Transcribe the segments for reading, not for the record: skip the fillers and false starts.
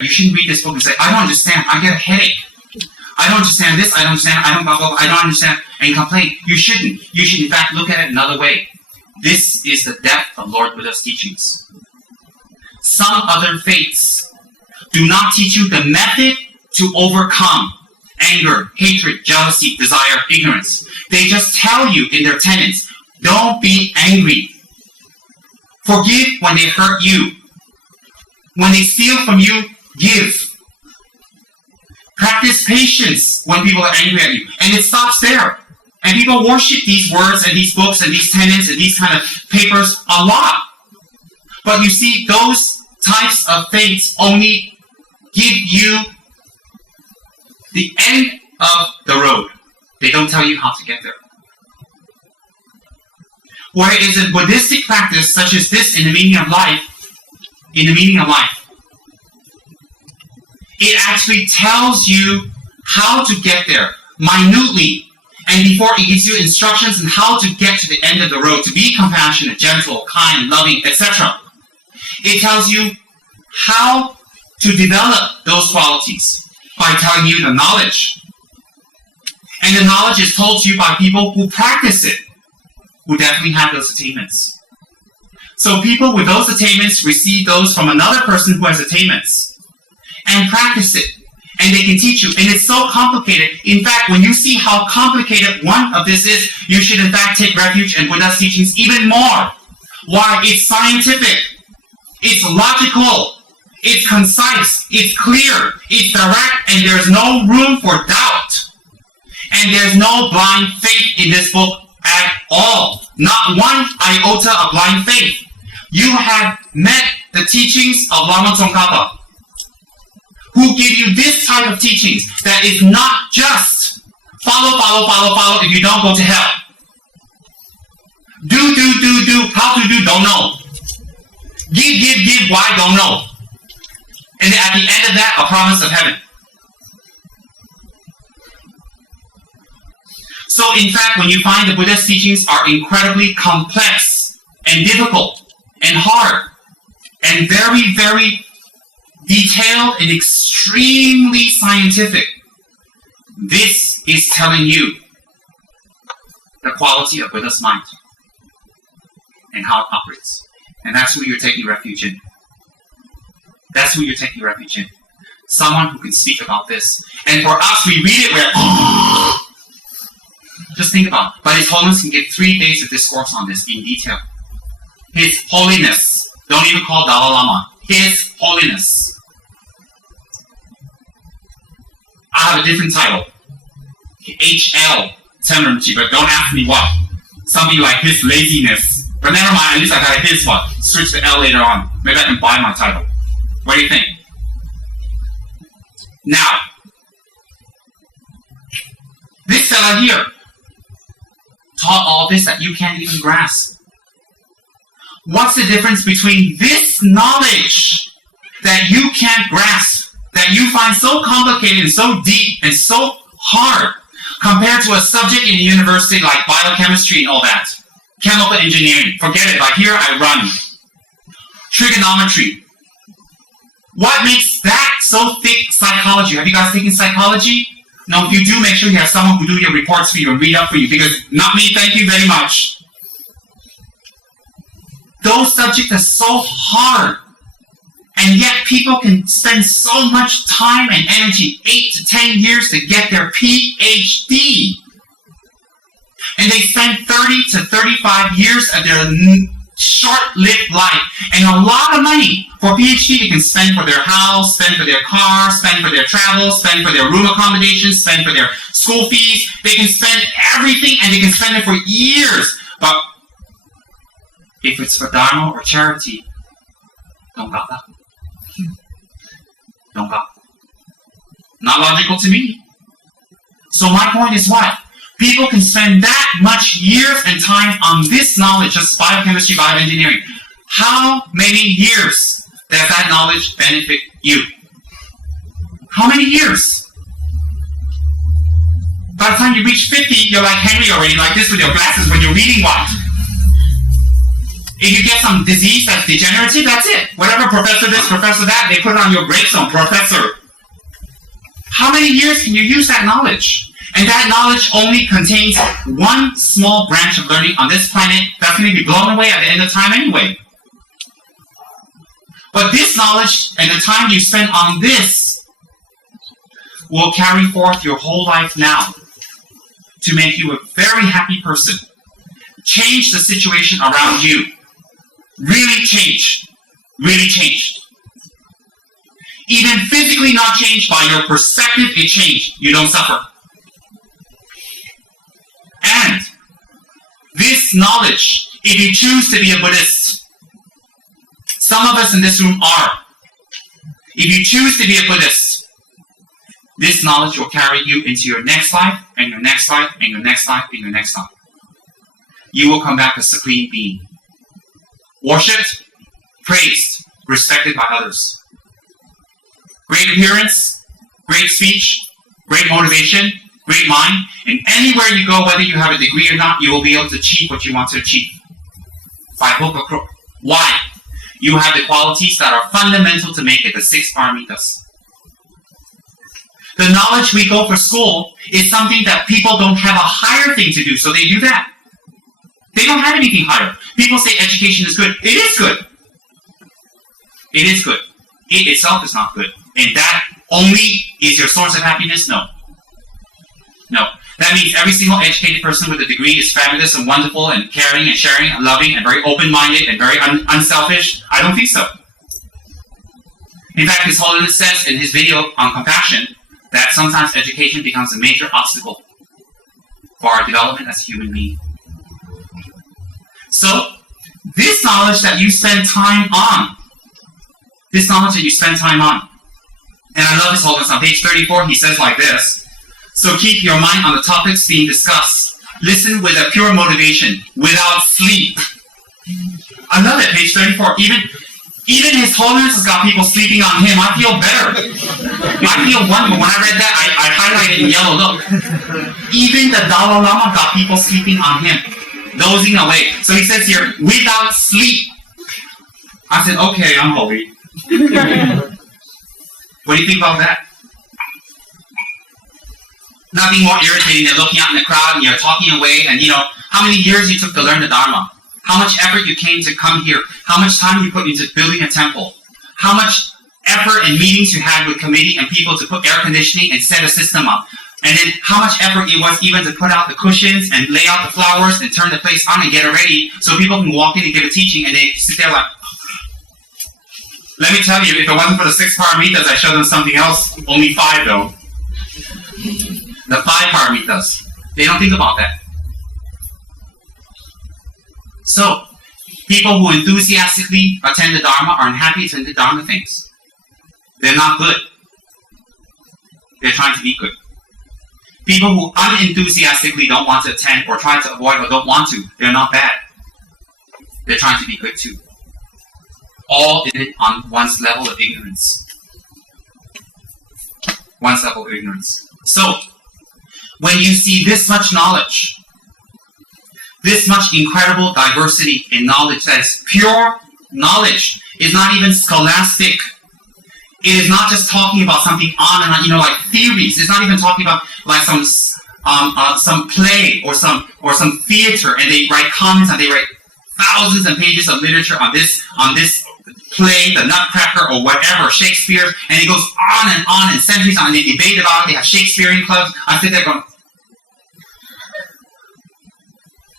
You shouldn't read this book and say, I don't understand, I get a headache. I don't understand this, I don't understand, I don't blah, blah, blah, I don't understand, and complain. You shouldn't. You should, in fact, look at it another way. This is the depth of Lord Buddha's teachings. Some other faiths do not teach you the method to overcome anger, hatred, jealousy, desire, ignorance. They just tell you in their tenets, don't be angry. Forgive when they hurt you. When they steal from you, give. Practice patience when people are angry at you. And it stops there. And people worship these words and these books and these tenets and these kind of papers a lot. But you see, those types of faiths only give you the end of the road. They don't tell you how to get there. Whereas a Buddhistic practice such as this in the meaning of life, it actually tells you how to get there minutely, and before it gives you instructions on how to get to the end of the road, to be compassionate, gentle, kind, loving, etc. It tells you how to develop those qualities by telling you the knowledge. And the knowledge is told to you by people who practice it, who definitely have those attainments. So people with those attainments receive those from another person who has attainments and practice it. And they can teach you. And it's so complicated. In fact, when you see how complicated one of this is, you should in fact take refuge in Buddha's teachings even more. Why? It's scientific. It's logical. It's concise. It's clear. It's direct. And there's no room for doubt. And there's no blind faith in this book at all. Not one iota of blind faith. You have met the teachings of Lama Tsongkhapa, who give you this type of teachings that is not just follow, if you don't go to hell. Do, how to do, don't know. Give, why, don't know. And then at the end of that, a promise of heaven. So in fact, when you find the Buddha's teachings are incredibly complex and difficult and hard and very, very detailed and extremely scientific, this is telling you the quality of Buddha's mind and how it operates. And that's who you're taking refuge in. That's who you're taking refuge in. Someone who can speak about this. And for us, we read it, we're just think about it. But His Holiness can give 3 days of discourse on this in detail. His Holiness. Don't even call Dalai Lama. His Holiness. I have a different title. HL Tenrimchi, but don't ask me what. Something like His Laziness. But never mind, at least I got a His one. Switch to L later on. Maybe I can buy my title. What do you think? Now, this fella here taught all this that you can't even grasp. What's the difference between this knowledge that you can't grasp, that you find so complicated and so deep and so hard, compared to a subject in the university like biochemistry and all that? Chemical engineering, forget it, like here I run. Trigonometry. What makes that so thick? Psychology. Have you guys taken psychology? No, if you do, make sure you have someone who do your reports for you and read up for you, because not me, thank you very much. Those subjects are so hard, and yet people can spend so much time and energy, 8 to 10 years to get their PhD. And they spend 30 to 35 years of their short-lived life, and a lot of money for PhD they can spend for their house, spend for their car, spend for their travel, spend for their room accommodations, spend for their school fees. They can spend everything, and they can spend it for years. But if it's for Dharma or charity, don't got that. Don't got that. Not logical to me. So my point is what? People can spend that much years and time on this knowledge, just biochemistry, bioengineering. How many years does that knowledge benefit you? How many years? By the time you reach 50, you're like Henry already, like this with your glasses when you're reading what? If you get some disease that's degenerative, that's it. Whatever professor this, professor that, they put it on your gravestone, professor. How many years can you use that knowledge? And that knowledge only contains one small branch of learning on this planet that's going to be blown away at the end of time anyway. But this knowledge and the time you spend on this will carry forth your whole life now to make you a very happy person. Change the situation around you. Really change. Really changed. Even physically not changed, by your perspective it changed. You don't suffer. And this knowledge, if you choose to be a Buddhist, some of us in this room are. If you choose to be a Buddhist, this knowledge will carry you into your next life, and your next life, and your next life, and your next life. You will come back a supreme being. Worshipped, praised, respected by others. Great appearance, great speech, great motivation, great mind, and anywhere you go, whether you have a degree or not, you will be able to achieve what you want to achieve. By hook or crook. Why? You have the qualities that are fundamental to make it, the 6 paramitas. The knowledge we go for school is something that people don't have a higher thing to do, so they do that. They don't have anything higher. People say education is good. It is good. It is good. It itself is not good. And that only is your source of happiness? No. No. That means every single educated person with a degree is fabulous and wonderful and caring and sharing and loving and very open-minded and very unselfish. I don't think so. In fact, His Holiness says in his video on compassion that sometimes education becomes a major obstacle for our development as a human being. So, this knowledge that you spend time on, and I love His Holiness, on page 34, he says like this, so keep your mind on the topics being discussed. Listen with a pure motivation, without sleep. I love it, page 34. Even His Holiness has got people sleeping on him. I feel better. I feel wonderful. When I read that, I highlighted in yellow, look. Even the Dalai Lama got people sleeping on him, dozing away. So he says here, without sleep. I said, okay, I'm holy. What do you think about that? Nothing more irritating than looking out in the crowd and you're talking away and how many years you took to learn the Dharma, how much effort you came to come here, how much time you put into building a temple, how much effort and meetings you had with committee and people to put air conditioning and set a system up, and then how much effort it was even to put out the cushions and lay out the flowers and turn the place on and get it ready so people can walk in and give a teaching and they sit there like, let me tell you, if it wasn't for the 6 paramitas, I showed them something else, only 5 though. The 5 paramitas. They don't think about that. So, people who enthusiastically attend the Dharma are unhappy to attend the Dharma things. They're not good. They're trying to be good. People who unenthusiastically don't want to attend or try to avoid or don't want to, they're not bad. They're trying to be good too. All in it on one's level of ignorance. One's level of ignorance. So, when you see this much knowledge, this much incredible diversity in knowledge that is pure knowledge, is not even scholastic. It is not just talking about something on and on, like theories. It's not even talking about like some play or some theater, and they write comments and they write thousands of pages of literature on this play, the Nutcracker or whatever, Shakespeare, and it goes on and centuries on, and they debate about it. They have Shakespearean clubs. I sit there going,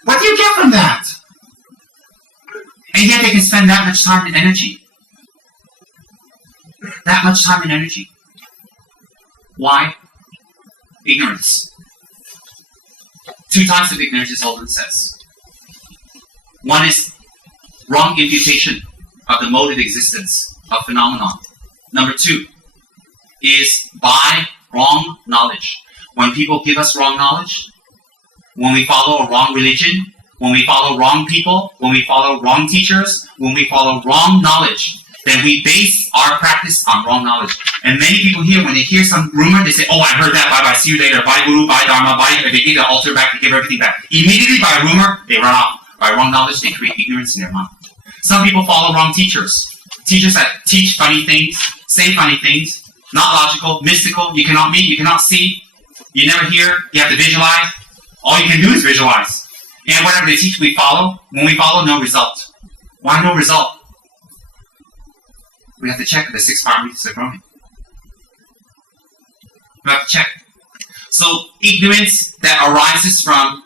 what do you get from that? And yet they can spend that much time and energy. That much time and energy. Why? Ignorance. 2 types of ignorance, His Holiness says. One is wrong imputation of the mode of existence of phenomenon. Number 2 is by wrong knowledge. When people give us wrong knowledge, when we follow a wrong religion, when we follow wrong people, when we follow wrong teachers, when we follow wrong knowledge, then we base our practice on wrong knowledge. And many people here, when they hear some rumor, they say, oh, I heard that, bye-bye, see you later, bye Guru, bye Dharma, bye, they give the altar back, they give everything back. Immediately by rumor, they run off. By wrong knowledge, they create ignorance in their mind. Some people follow wrong teachers. Teachers that teach funny things, say funny things, not logical, mystical, you cannot meet, you cannot see, you never hear, you have to visualize. All you can do is visualize. And whatever they teach, we follow. When we follow, no result. Why no result? We have to check if the 6 parameters are growing. We have to check. So ignorance that arises from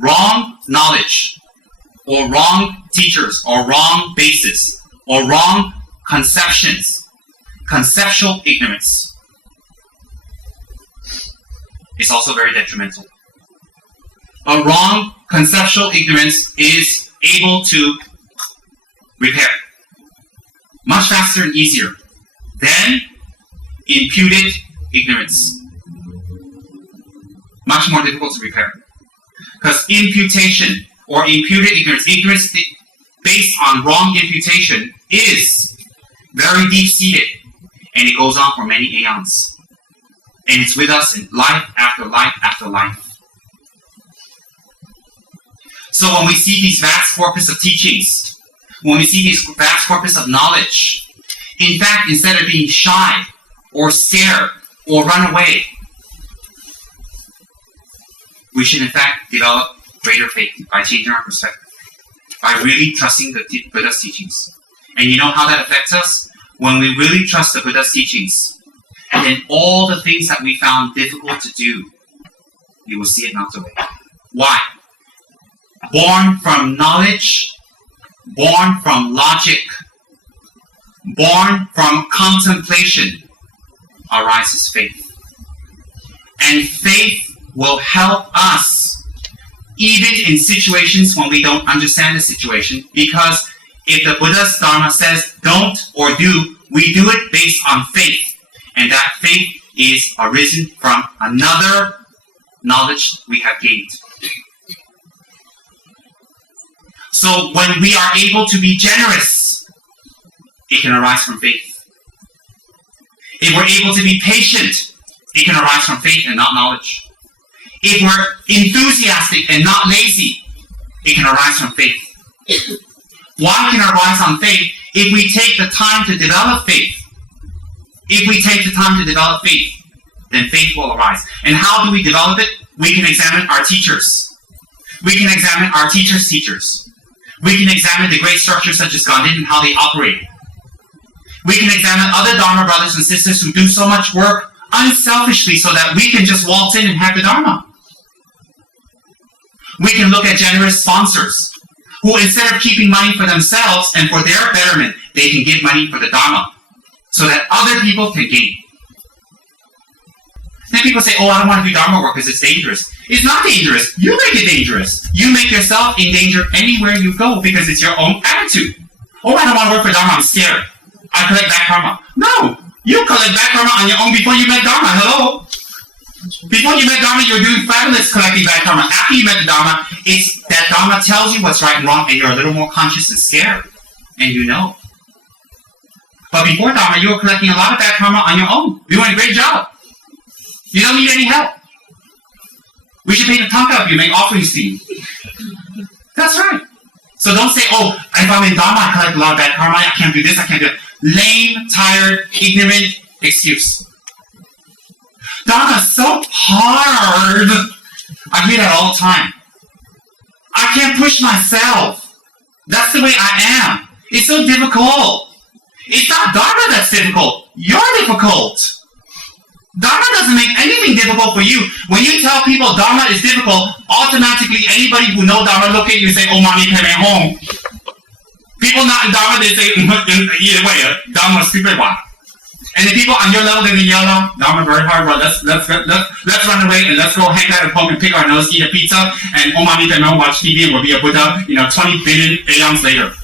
wrong knowledge, or wrong teachers, or wrong bases, or wrong conceptions, conceptual ignorance, is also very detrimental. A wrong conceptual ignorance is able to repair much faster and easier than imputed ignorance. Much more difficult to repair. Because imputation or imputed ignorance based on wrong imputation is very deep-seated, and it goes on for many aeons. And it's with us in life after life after life. So when we see these vast corpus of teachings, when we see these vast corpus of knowledge, in fact, instead of being shy or scared or run away, we should in fact develop greater faith by changing our perspective, by really trusting the Buddha's teachings. And you know how that affects us? When we really trust the Buddha's teachings, and then all the things that we found difficult to do, you will see it melt away. Why? Born from knowledge, born from logic, born from contemplation, arises faith. And faith will help us even in situations when we don't understand the situation, because if the Buddha's Dharma says don't or do, we do it based on faith. And that faith is arisen from another knowledge we have gained. So when we are able to be generous, it can arise from faith. If we're able to be patient, it can arise from faith and not knowledge. If we're enthusiastic and not lazy, it can arise from faith. Why can it arise on faith? If we take the time to develop faith, then faith will arise. And how do we develop it? We can examine our teachers. We can examine our teachers' teachers. We can examine the great structures such as Gandhi and how they operate. We can examine other Dharma brothers and sisters who do so much work unselfishly so that we can just waltz in and have the Dharma. We can look at generous sponsors who, instead of keeping money for themselves and for their betterment, they can give money for the Dharma so that other people can gain. Then people say, oh, I don't want to do Dharma work because it's dangerous. It's not dangerous. You make it dangerous. You make yourself in danger anywhere you go because it's your own attitude. Oh, I don't want to work for Dharma. I'm scared. I collect back karma. No. You collect back karma on your own before you met Dharma. Hello? Before you met Dharma, you were doing fabulous collecting back karma. After you met the Dharma, it's that Dharma tells you what's right and wrong, and you're a little more conscious and scared. And you know. But before Dharma, you were collecting a lot of back karma on your own. Doing a great job. You don't need any help. We should pay the tanka if you make offerings to you. That's right. So don't say, oh, if I'm in Dharma, I collect a lot of bad karma, I can't do this, I can't do that. Lame, tired, ignorant excuse. Dharma's so hard. I hear that all the time. I can't push myself. That's the way I am. It's so difficult. It's not Dharma that's difficult. You're difficult. Dharma doesn't make anything difficult for you. When you tell people Dharma is difficult, automatically anybody who knows Dharma look at you and say, oh, mommy, come at home. People not in Dharma, they say, either way, Dharma is stupid one. And the people on your level, they yell out, Dharma very hard, bro. Let's run away and let's go hang out at home and pick our nose, eat a pizza, and oh, mommy, come home, watch TV, and we'll be a Buddha, 20 billion aeons later.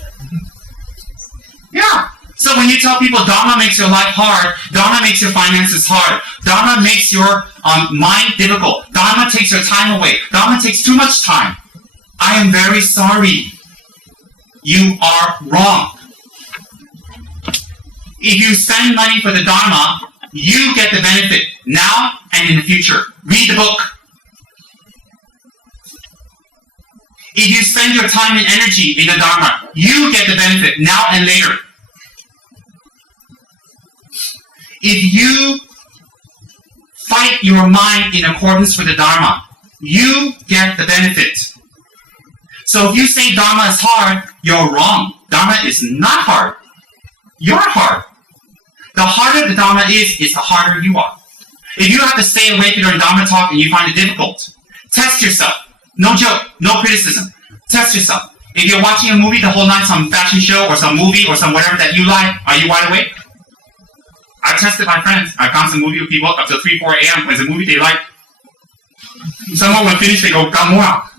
Yeah. So when you tell people Dharma makes your life hard, Dharma makes your finances hard, Dharma makes your mind difficult, Dharma takes your time away, Dharma takes too much time, I am very sorry. You are wrong. If you spend money for the Dharma, you get the benefit now and in the future. Read the book. If you spend your time and energy in the Dharma, you get the benefit now and later. If you fight your mind in accordance with the Dharma, you get the benefit. So if you say Dharma is hard, you're wrong. Dharma is not hard. You're hard. The harder the Dharma is the harder you are. If you have to stay awake during Dharma talk and you find it difficult, test yourself. No joke, no criticism. Test yourself. If you're watching a movie the whole night, some fashion show or some movie or some whatever that you like, are you wide awake? I've tested my friends. I've gone to a movie with people up till 3, 4 a.m. when it's a movie they like. Someone when finished, they go, Gamua.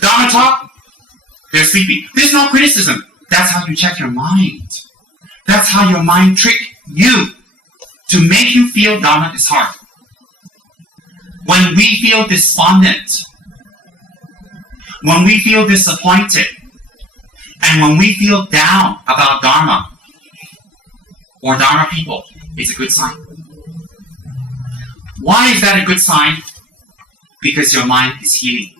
Dharma talk, they're sleepy. There's no criticism. That's how you check your mind. That's how your mind trick you to make you feel Dharma is hard. When we feel despondent, when we feel disappointed, and when we feel down about Dharma or Dharma people, it's a good sign. Why is that a good sign? Because your mind is healing.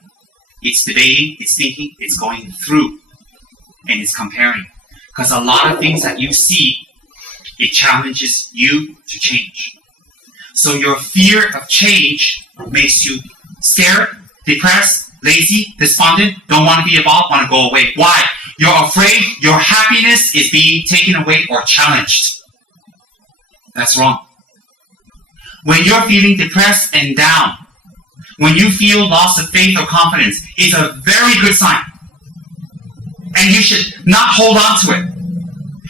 It's debating, it's thinking, it's going through, and it's comparing. Because a lot of things that you see, it challenges you to change. So your fear of change makes you scared, depressed, lazy, despondent, don't want to be involved, want to go away. Why? You're afraid your happiness is being taken away or challenged. That's wrong. When you're feeling depressed and down, when you feel loss of faith or confidence, it's a very good sign. And you should not hold on to it.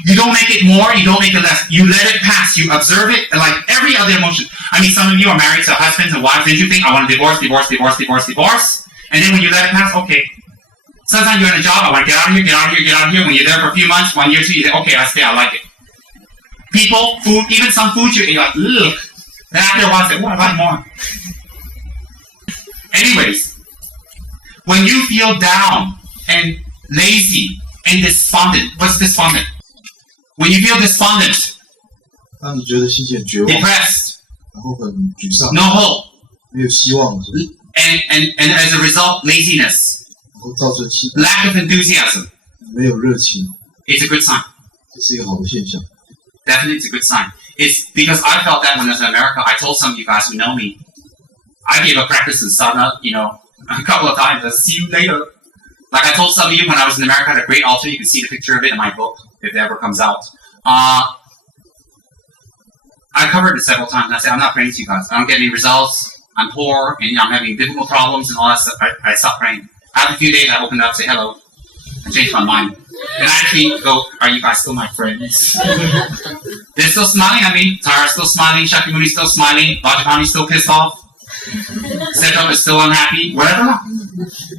You don't make it more, you don't make it less. You let it pass. You observe it like every other emotion. I mean, some of you are married to husbands and wives. Didn't you think, I want to divorce? And then when you let it pass, okay. Sometimes you're in a job, I want to get out of here. When you're there for a few months, 1 year, 2 years, okay, I stay, I like it. People, food, even some food you're like, ugh. Then after a while, say, oh, I like more. Anyways, when you feel down and lazy and despondent, what's despondent? When you feel despondent, 当你觉得心情很绝望， depressed, 然后很沮丧， no hope, 没有希望的时候， and as a result, laziness, 然后造成气 lack of enthusiasm, 没有热情， it's a good sign. 这是一个好的现象。 Definitely it's a good sign. It's because I felt that when I was in America. I told some of you guys who know me, I gave a practice in sadhana, a couple of times. I'll see you later. Like I told some of you when I was in America, I had a great altar. You can see the picture of it in my book, if it ever comes out. I covered it several times. And I said, I'm not praying to you guys. I don't get any results. I'm poor, and I'm having difficult problems and all that stuff. I stopped praying. After a few days, I opened up, say hello, and changed my mind. And I actually go, are you guys still my friends? They're still smiling at me. Tara's still smiling. Shakyamuni's still smiling. Vajrapani's still pissed off. Setup is still unhappy. Whatever.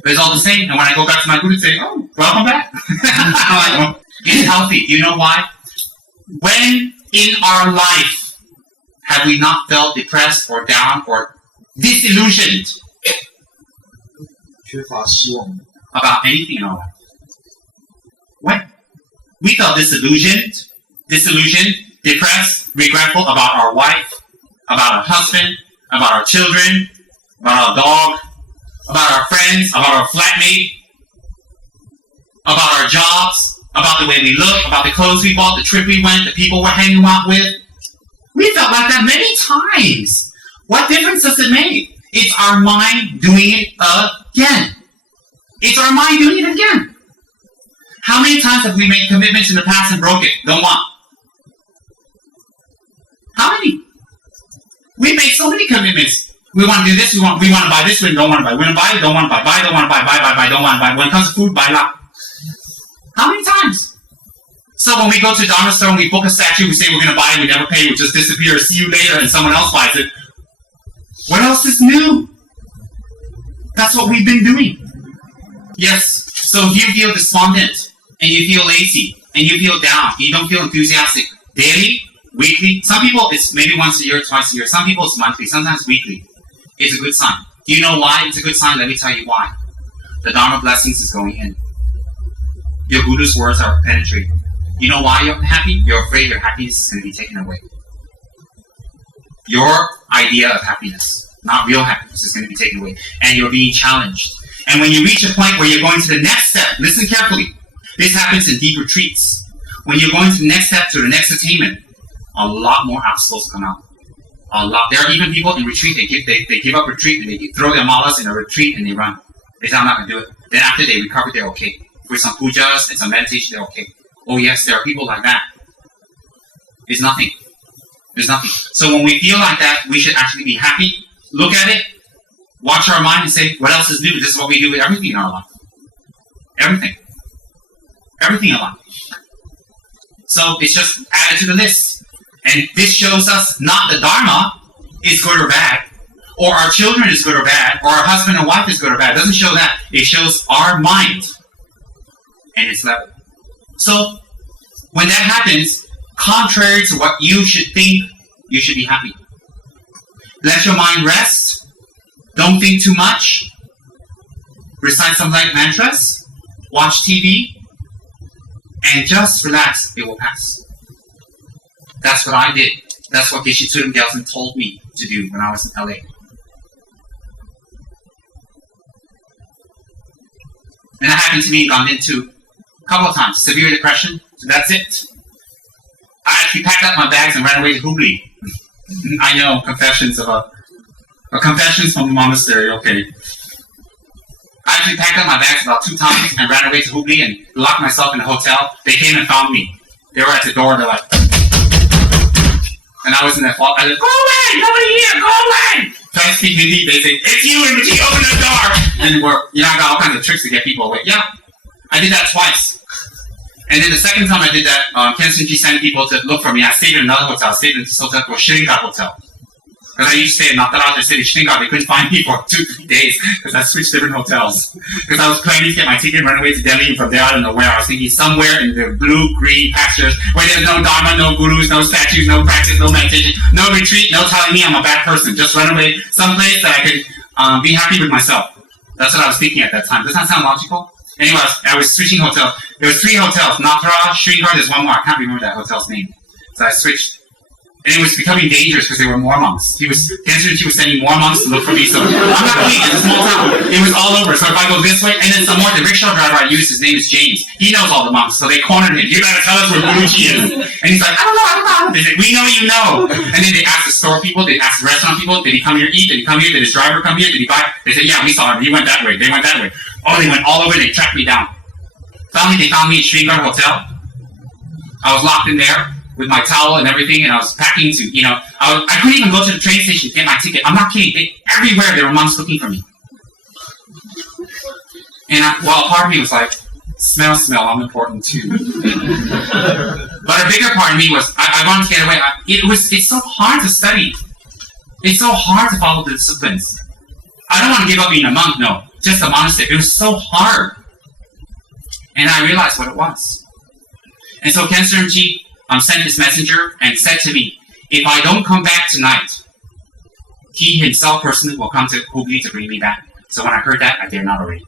But it's all the same. And when I go back to my guru, say, oh, welcome back. I'm like, oh, it's healthy. You know why? When in our life have we not felt depressed or down or disillusioned 缺乏希望， about anything in our life? When? We felt disillusioned, depressed, regretful about our wife, about our husband, about our children, about our dog, about our friends, about our flatmate, about our jobs, about the way we look, about the clothes we bought, the trip we went, the people we're hanging out with. We felt like that many times. What difference does it make? It's our mind doing it again. It's our mind doing it again. How many times have we made commitments in the past and broke it? Don't want. How many? We made so many commitments. We want to do this, we want to buy this, we don't want to buy. We want to buy, don't want to buy, don't want to buy, don't want to buy. When it comes to food, buy lot. How many times? So when we go to Dharma store and we book a statue, we say we're going to buy it, we never pay, we just disappear, see you later, and someone else buys it. What else is new? That's what we've been doing. Yes, so if you feel despondent, and you feel lazy, and you feel down, you don't feel enthusiastic, daily, weekly, some people it's maybe once a year, twice a year, some people it's monthly, sometimes weekly. It's a good sign. Do you know why it's a good sign? Let me tell you why. The Dharma blessings is going in. Your Guru's words are penetrating. You know why you're happy? You're afraid your happiness is going to be taken away. Your idea of happiness, not real happiness, is going to be taken away. And you're being challenged. And when you reach a point where you're going to the next step, listen carefully. This happens in deep retreats. When you're going to the next step, to the next attainment, a lot more obstacles come out. A lot. There are even people in retreat, they give up retreat and they throw their malas in a retreat and they run. They say, I'm not going to do it. Then after they recover, they're okay. With some pujas and some meditation, they're okay. Oh yes, there are people like that. It's nothing. There's nothing. So when we feel like that, we should actually be happy. Look at it. Watch our mind and say, what else is new? This is what we do with everything in our life. Everything. Everything in life. So it's just added to the list. And this shows us not the Dharma is good or bad, or our children is good or bad, or our husband and wife is good or bad. It doesn't show that. It shows our mind and its level. So when that happens, contrary to what you should think, you should be happy. Let your mind rest. Don't think too much. Recite some light mantras. Watch TV. And just relax. It will pass. That's what I did. That's what Geshe Tsurim Gyaltsen told me to do when I was in LA. And that happened to me in Gandhin too. A couple of times. Severe depression. So that's it. I actually packed up my bags and ran away to Hubli. I know, confessions of confessions from a monastery, okay. I actually packed up my bags about 2 times and ran away to Hubli and locked myself in a hotel. They came and found me. They were at the door, they're like, and I was in that fault. I said, go away, nobody here, go away. Trying to speak Hindi, they say, it's you, Rimji, open the door. And I got all kinds of tricks to get people away. Yeah, I did that twice. And then the second time I did that, Kenshin Ji sent people to look for me. I stayed in another hotel. I stayed in this hotel called Shringar Hotel. Because I used to stay in Nataraja, I stayed in Shringar. They couldn't find me for 2-3 days because I switched different hotels. Because I was planning to get my ticket and run away to Delhi, and from there I don't know where. I was thinking somewhere in the blue-green pastures where there's no Dharma, no gurus, no statues, no practice, no meditation, no retreat, no telling me I'm a bad person. Just run away someplace that I could be happy with myself. That's what I was thinking at that time. Does that sound logical? Anyway, I was switching hotels. There was 3 hotels. Nataraja, Shringar, there's one more. I can't remember that hotel's name. So I switched. And it was becoming dangerous because there were more monks. Kenshin Ji was sending more monks to look for me. So I'm not kidding, it's a small town. It was all over. So if I go this way, and then some more, the rickshaw driver I used, his name is James. He knows all the monks. So they cornered him. You better tell us where Guruji is. And he's like, I don't know. They said, we know you know. And then they asked the store people, they asked the restaurant people, did he come here to eat? Did he come here? Did his driver come here? Did he buy? They said, yeah, we saw him. He went that way. They went that way. Oh, they went all over. They tracked me down. Finally, they found me at Shringar Hotel. I was locked in there with my towel and everything, and I was packing to, I couldn't even go to the train station to get my ticket. I'm not kidding. Everywhere there were monks looking for me. And a part of me was like, smell, I'm important too. But a bigger part of me was, I wanted to get away. It's so hard to study. It's so hard to follow the disciplines. I don't want to give up being a monk, no. Just a monastery. It was so hard. And I realized what it was. And so Kenshin Ji sent his messenger and said to me, if I don't come back tonight, he himself personally will come to Hubli to bring me back. So when I heard that, I dare not already.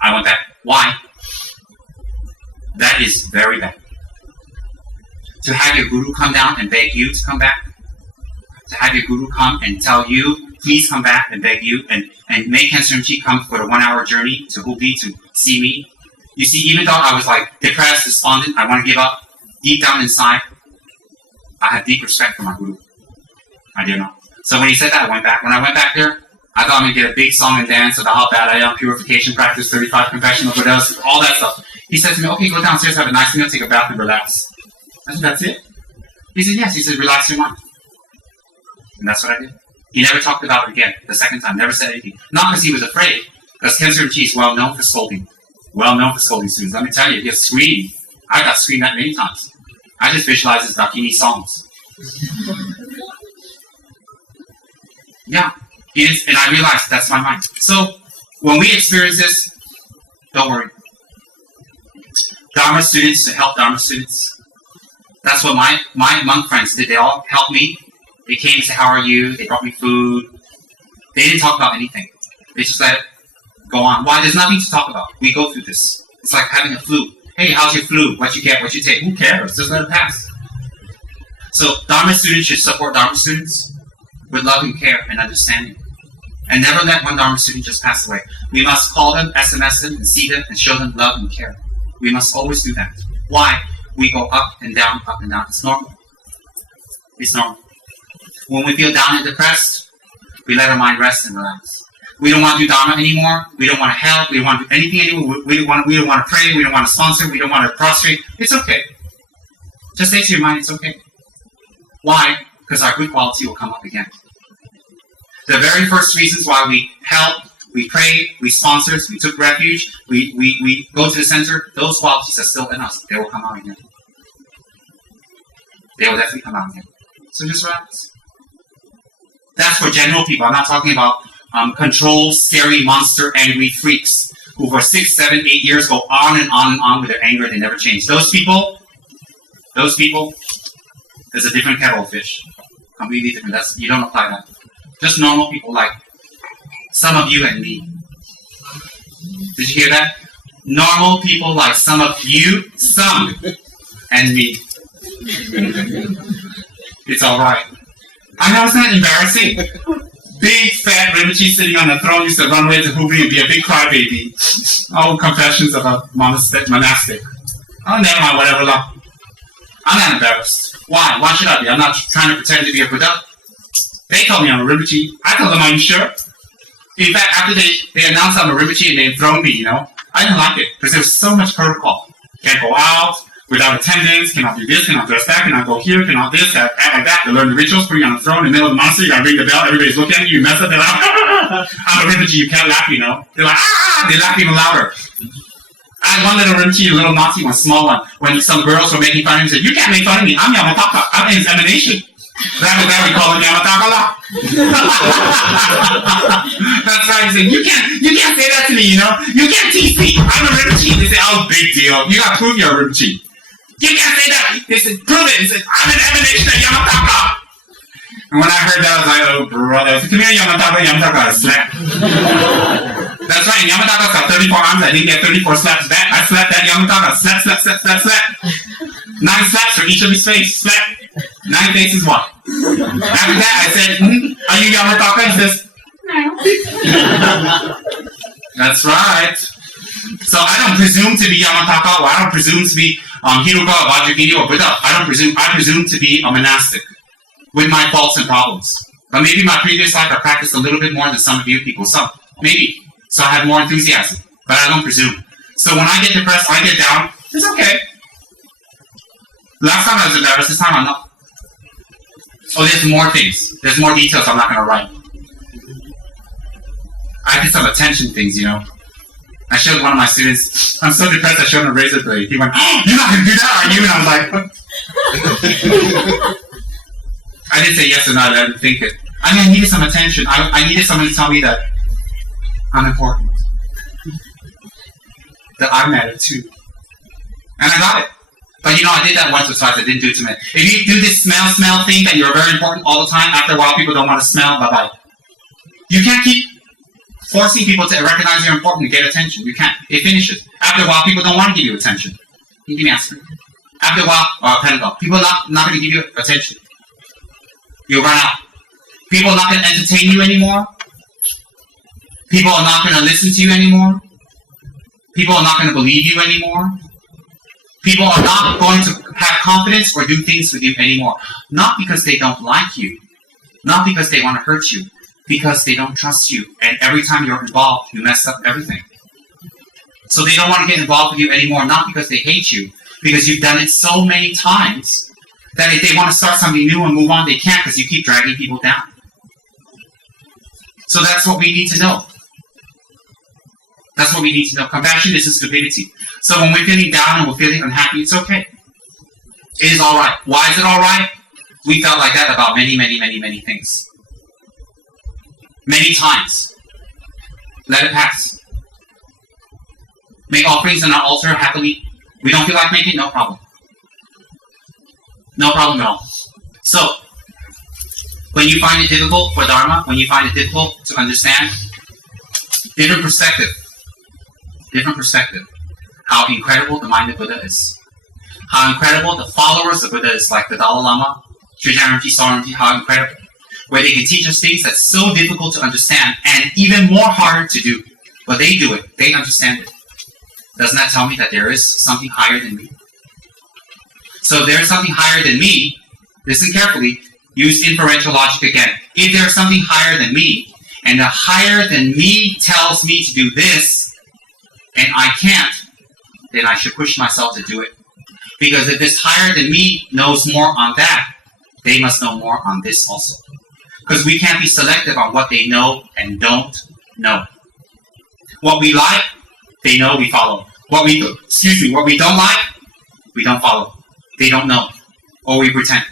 I went back. Why? That is very bad. To have your guru come down and beg you to come back. To have your guru come and tell you, please come back and beg you, and make Kenshin Ji come for the 1-hour journey to Hubli to see me. You see, even though I was like depressed, despondent, I want to give up, deep down inside, I have deep respect for my guru. I dare not. So when he said that, I went back. When I went back there, I thought I'm going to get a big song and dance about how bad I am, purification practice, 35 confessional Buddhas, all that stuff. He said to me, okay, go downstairs, have a nice meal, take a bath, and relax. I said, that's it? He said, yes. He said, relax your mind. And that's what I did. He never talked about it again, the second time, never said anything. Not because he was afraid, because Kenshin Ji is well known for scolding. Well known for scolding students. Let me tell you, he'll scream. I got screamed at many times. I just visualize his Dakini songs. Yeah, it is, and I realized that's my mind. So, when we experience this, don't worry. Dharma students to help Dharma students. That's what my monk friends did. They all helped me. They came and said, how are you? They brought me food. They didn't talk about anything. They just let it go on. Why? There's nothing to talk about. We go through this. It's like having a flu. Hey, how's your flu? What you get? What you take? Who cares? Just let it pass. So Dharma students should support Dharma students with love and care and understanding. And never let one Dharma student just pass away. We must call them, SMS them, and see them, and show them love and care. We must always do that. Why? We go up and down, up and down. It's normal. It's normal. When we feel down and depressed, we let our mind rest and relax. We don't want to do Dharma anymore. We don't want to help. We don't want to do anything anymore. We don't want to pray. We don't want to sponsor. We don't want to prostrate. It's okay. Just say to your mind, it's okay. Why? Because our good quality will come up again. The very first reasons why we help, we pray, we sponsor, we took refuge, we go to the center, those qualities are still in us. They will come out again. They will definitely come out again. So just relax. That's for general people. I'm not talking about controlled, scary, monster, angry freaks who for 6, 7, 8 years go on and on and on with their anger. They never change. Those people, there's a different kettle of fish. Completely different. You don't apply that. Just normal people like some of you and me. Did you hear that? Normal people like some of you, some, and me. It's alright. I know it's not embarrassing. Big fat Rinpoche sitting on the throne used to run away to Hubei and be a big crybaby. Oh, confessions of a monastic. Oh, never mind, whatever. I'm not embarrassed. Why? Why should I be? I'm not trying to pretend to be a Buddha. They told me I'm a Rinpoche. I told them, are you sure? In fact, after they announced I'm a Rinpoche and they thrown me, I didn't like it because there was so much protocol. Can't go out without attendance, cannot do this, cannot dress that, cannot go here, cannot this, act like that. They learn the rituals, put you on the throne in the middle of the monastery, you gotta ring the bell, everybody's looking at you, you mess up, they're like, I'm a Rinpoche, you can't laugh, They're like, they laugh even louder. I had one little Rinpoche, a little Nazi one, small one, when some girls were making fun of him, said, you can't make fun of me, I'm Yamataka, I'm in his emanation. That we call it Yamataka La. That's right, he said, you can't say that to me, You can't tease me, I'm a Rinpoche. They say, oh, big deal, you gotta prove you're a Rinpoche. You can't say that. They said, prove it. He said, I'm an emanation of Yamataka. And when I heard that, I was like, oh, brother. I said, come here, Yamataka, slap. That's right, Yamataka's got 34 arms. I didn't get 34 slaps back. I slapped that Yamataka. Slap, slap, slap, slap, slap. 9 slaps for each of his face. Slap. 9 faces, what? After that, I said, are you Yamataka? He says, no. That's right. So I don't presume to be Yamataka, or I don't presume to be Hiruka, Vajrayana, or Buddha. I presume to be a monastic with my faults and problems. But maybe my previous life I practiced a little bit more than some of you people. Some, maybe. So I have more enthusiasm. But I don't presume. So when I get depressed, I get down, it's okay. Last time I was embarrassed, this time I'm not. Oh, there's more things. There's more details I'm not going to write. I did some attention things, I showed one of my students, I'm so depressed, I showed him a razor blade. He went, oh, you're not going to do that, are you? And I was like, I didn't say yes or no, I didn't think it. I needed some attention. I needed someone to tell me that I'm important. That I matter too. And I got it. But I did that once or twice, I didn't do it too many. If you do this smell thing that you're very important all the time, after a while people don't want to smell, bye-bye. You can't keep forcing people to recognize you're important and get attention. You can't. It finishes. After a while, people don't want to give you attention. Can you give me an answer? After a while, people are not going to give you attention. You'll run out. People are not going to entertain you anymore. People are not going to listen to you anymore. People are not going to believe you anymore. People are not going to have confidence or do things with you anymore. Not because they don't like you. Not because they want to hurt you. Because they don't trust you. And every time you're involved, you mess up everything. So they don't want to get involved with you anymore, not because they hate you, because you've done it so many times that if they want to start something new and move on, they can't because you keep dragging people down. So that's what we need to know. That's what we need to know. Compassion isn't stupidity. So when we're feeling down and we're feeling unhappy, it's okay. It is alright. Why is it alright? We felt like that about many, many, many, many things. Many times. Let it pass. Make offerings on our altar happily. We don't feel like making, no problem. No problem at all. So, when you find it difficult for Dharma, when you find it difficult to understand, different perspective, how incredible the mind of Buddha is. How incredible the followers of Buddha is, like the Dalai Lama, Sri Rinpoche, how incredible. where they can teach us things that's so difficult to understand and even more harder to do. But they do it. They understand it. Doesn't that tell me that there is something higher than me? So if there's something higher than me, listen carefully, use inferential logic again. If there's something higher than me, and the higher than me tells me to do this, and I can't, then I should push myself to do it. Because if this higher than me knows more on that, they must know more on this also. Because we can't be selective on what they know and don't know. What we like, they know, we follow. What we don't like, we don't follow. They don't know. Or we pretend.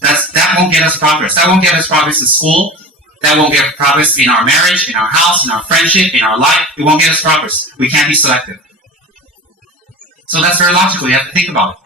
That won't get us progress. That won't get us progress in school. That won't get progress in our marriage, in our house, in our friendship, in our life. It won't get us progress. We can't be selective. So that's very logical. You have to think about it.